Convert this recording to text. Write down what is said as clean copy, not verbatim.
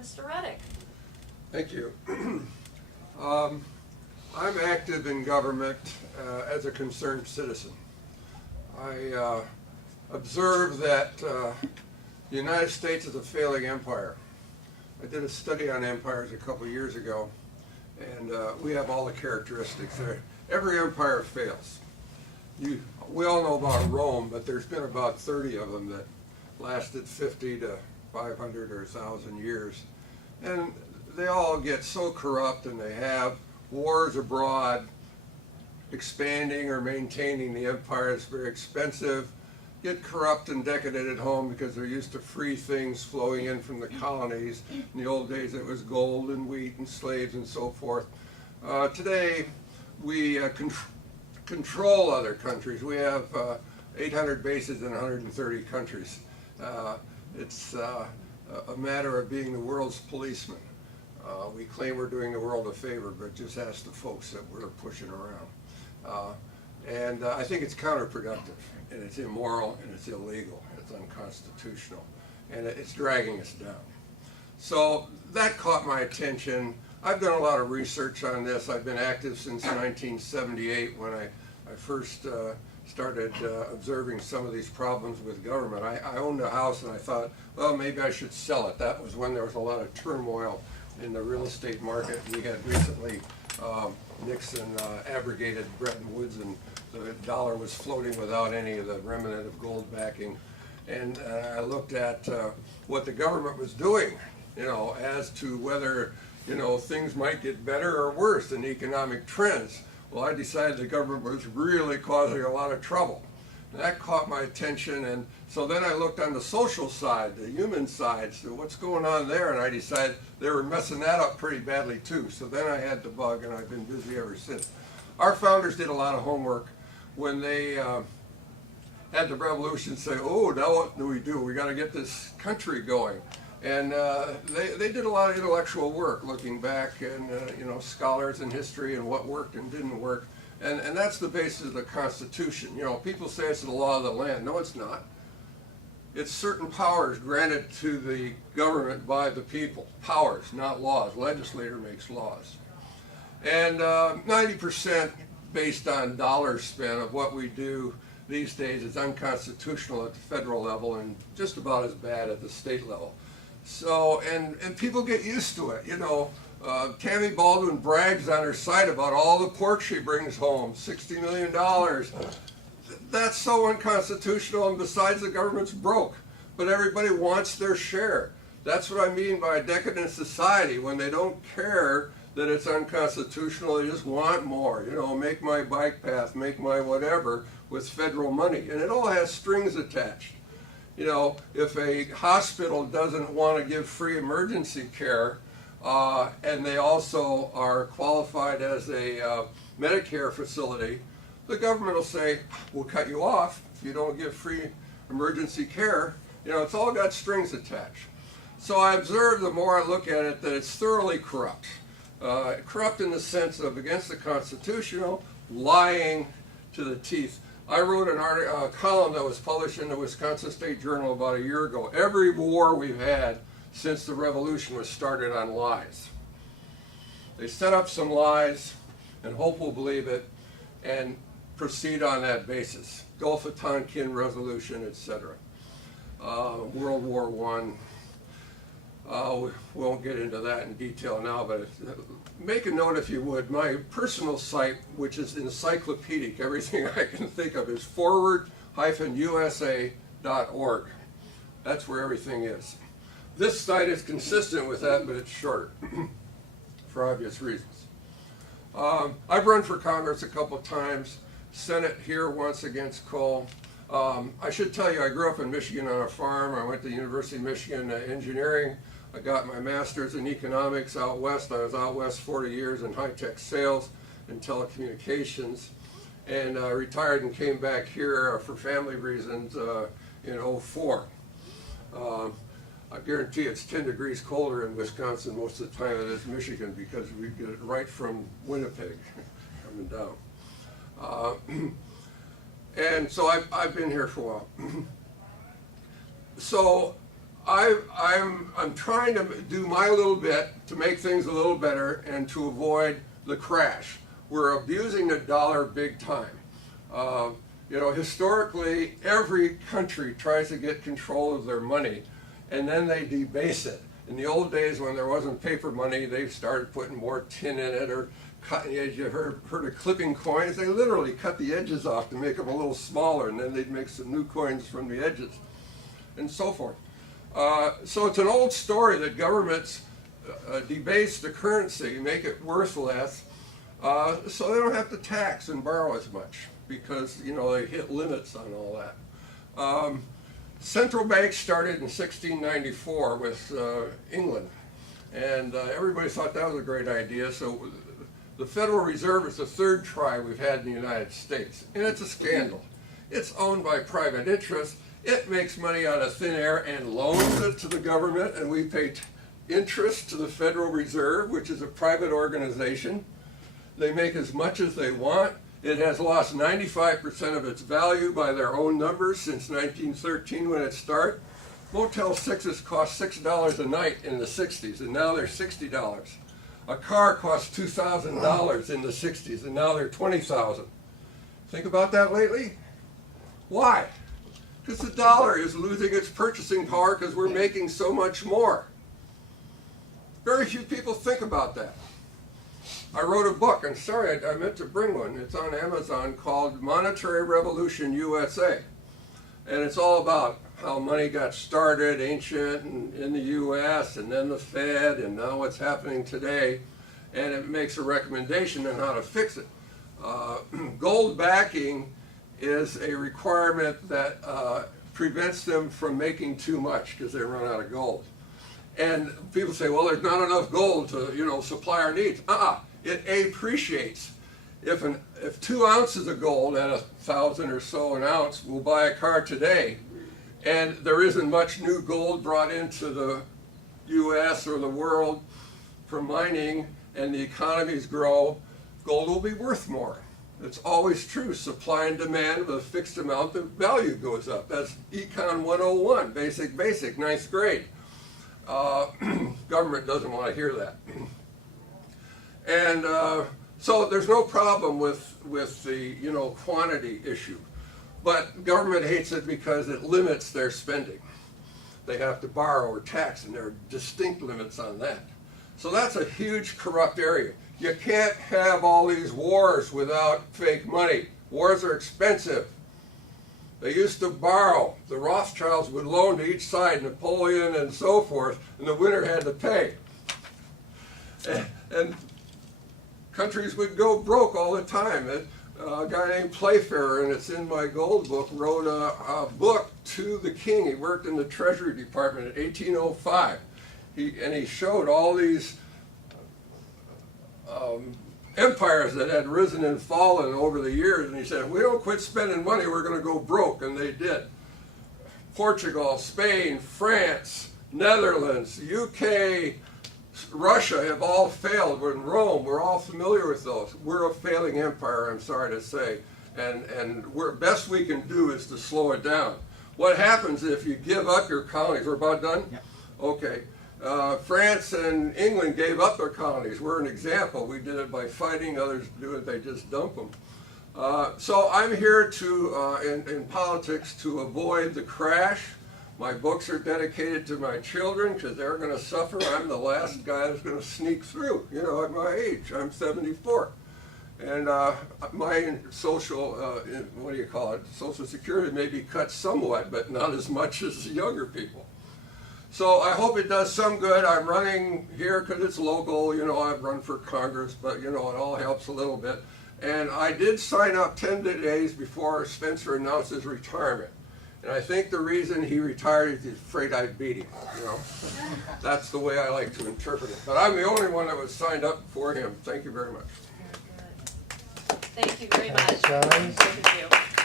Mr. Redick. Thank you. I'm active in government as a concerned citizen. I observe that the United States is a failing empire. I did a study on empires a couple years ago, and we have all the characteristics there. Every empire fails. We all know about Rome, but there's been about 30 of them that lasted 50 to 500 or 1,000 years. And they all get so corrupt, and they have wars abroad. Expanding or maintaining the empire is very expensive. Get corrupt and decadent at home because they're used to free things flowing in from the colonies. In the old days it was gold and wheat and slaves and so forth. Today we control other countries. We have 800 bases in 130 countries. It's a matter of being the world's policeman. We claim we're doing the world a favor, but just ask the folks that we're pushing around. And I think it's counterproductive, and it's immoral, and it's illegal, and it's unconstitutional, and it's dragging us down. So that caught my attention. I've done a lot of research on this. I've been active since 1978 when I first started observing some of these problems with government. I owned a house, and I thought, well, maybe I should sell it. That was when there was a lot of turmoil in the real estate market. We had recently Nixon abrogated Bretton Woods, and the dollar was floating without any of the remnant of gold backing. And I looked at what the government was doing, as to whether, things might get better or worse in economic trends. Well, I decided the government was really causing a lot of trouble. And that caught my attention, and so then I looked on the social side, the human side, so what's going on there, and I decided they were messing that up pretty badly too. So then I had the bug, and I've been busy ever since. Our founders did a lot of homework when they had the revolution, say, oh, now what do? We got to get this country going. And they did a lot of intellectual work, looking back, and scholars in history and what worked and didn't work. And that's the basis of the Constitution. People say it's the law of the land. No, it's not. It's certain powers granted to the government by the people. Powers, not laws. Legislator makes laws. And 90% based on dollars spent of what we do these days is unconstitutional at the federal level and just about as bad at the state level. So, and people get used to it, Tammy Baldwin brags on her site about all the pork she brings home, $60 million. That's so unconstitutional, and besides, the government's broke. But everybody wants their share. That's what I mean by a decadent society, when they don't care that it's unconstitutional, they just want more. Make my bike path, make my whatever with federal money. And it all has strings attached. If a hospital doesn't want to give free emergency care, and they also are qualified as a Medicare facility, the government will say, we'll cut you off if you don't give free emergency care. It's all got strings attached. So I observe, the more I look at it, that it's thoroughly corrupt. Corrupt in the sense of against the constitutional, lying to the teeth. I wrote a column that was published in the Wisconsin State Journal about a year ago. Every war we've had since the revolution was started on lies. They set up some lies and hope we'll believe it and proceed on that basis. Gulf of Tonkin resolution, etc. World War I. We won't get into that in detail now, but make a note, if you would. My personal site, which is encyclopedic, everything I can think of, is forward-usa.org. That's where everything is. This site is consistent with that, but it's shorter for obvious reasons. I've run for Congress a couple times, Senate here once against coal. I should tell you, I grew up in Michigan on a farm. I went to the University of Michigan engineering. I got my master's in economics out west. I was out west 40 years in high-tech sales and telecommunications, and I retired and came back here for family reasons in '04. I guarantee it's 10 degrees colder in Wisconsin most of the time than it is Michigan, because we get it right from Winnipeg coming down. And so I've been here for a while. So I'm trying to do my little bit to make things a little better and to avoid the crash. We're abusing the dollar big time. You know, historically, every country tries to get control of their money, and then they debase it. In the old days, when there wasn't paper money, they started putting more tin in it, or cutting the edge. You heard of clipping coins? They literally cut the edges off to make them a little smaller, and then they'd make some new coins from the edges, and so forth. So it's an old story that governments debase the currency, make it worth less, so they don't have to tax and borrow as much, because, you know, they hit limits on all that. Central banks started in 1694 with England, and everybody thought that was a great idea. So the Federal Reserve is the third try we've had in the United States, and it's a scandal. It's owned by private interests. It makes money out of thin air and loans it to the government, and we pay interest to the Federal Reserve, which is a private organization. They make as much as they want. It has lost 95% of its value by their own numbers since 1913 when it started. Motel 6s cost $6 a night in the 60s, and now they're $60. A car cost $2,000 in the 60s, and now they're $20,000. Think about that lately? Why? Because the dollar is losing its purchasing power because we're making so much more. Very few people think about that. I wrote a book, and sorry, I meant to bring one. It's on Amazon, called Monetary Revolution USA. And it's all about how money got started, ancient, and in the US, and then the Fed, and now what's happening today. And it makes a recommendation on how to fix it. Gold backing is a requirement that prevents them from making too much because they run out of gold. And people say, well, there's not enough gold to, you know, supply our needs. It appreciates. If 2 ounces of gold at $1,000 or so an ounce will buy a car today, and there isn't much new gold brought into the U.S. or the world from mining, and the economies grow, gold will be worth more. It's always true. Supply and demand with a fixed amount, the value goes up. That's Econ 101, basic, ninth grade. Government doesn't want to hear that. And so there's no problem with the, you know, quantity issue. But government hates it because it limits their spending. They have to borrow or tax, and there are distinct limits on that. So that's a huge corrupt area. You can't have all these wars without fake money. Wars are expensive. They used to borrow. The Rothschilds would loan to each side, Napoleon and so forth, and the winner had to pay. And countries would go broke all the time. A guy named Playfair, and it's in my gold book, wrote a book to the king. He worked in the Treasury Department in 1805. And he showed all these empires that had risen and fallen over the years, and he said, if we don't quit spending money, we're going to go broke, and they did. Portugal, Spain, France, Netherlands, UK, Russia have all failed. We're in Rome, we're all familiar with those. We're a failing empire, I'm sorry to say, and best we can do is to slow it down. What happens if you give up your colonies? We're about done? Yep. Okay. France and England gave up their colonies. We're an example. We did it by fighting. Others do it, they just dump them. So I'm here to, in politics, to avoid the crash. My books are dedicated to my children because they're going to suffer. I'm the last guy that's going to sneak through, you know, at my age. I'm 74. And my social, what do you call it, Social Security may be cut somewhat, but not as much as the younger people. So I hope it does some good. I'm running here because it's local. You know, I've run for Congress, but, you know, it all helps a little bit. And I did sign up 10 days before Spencer announced his retirement. And I think the reason he retired is he's afraid I beat him, you know. That's the way I like to interpret it. But I'm the only one that was signed up for him. Thank you very much. Thank you very much. Thank you.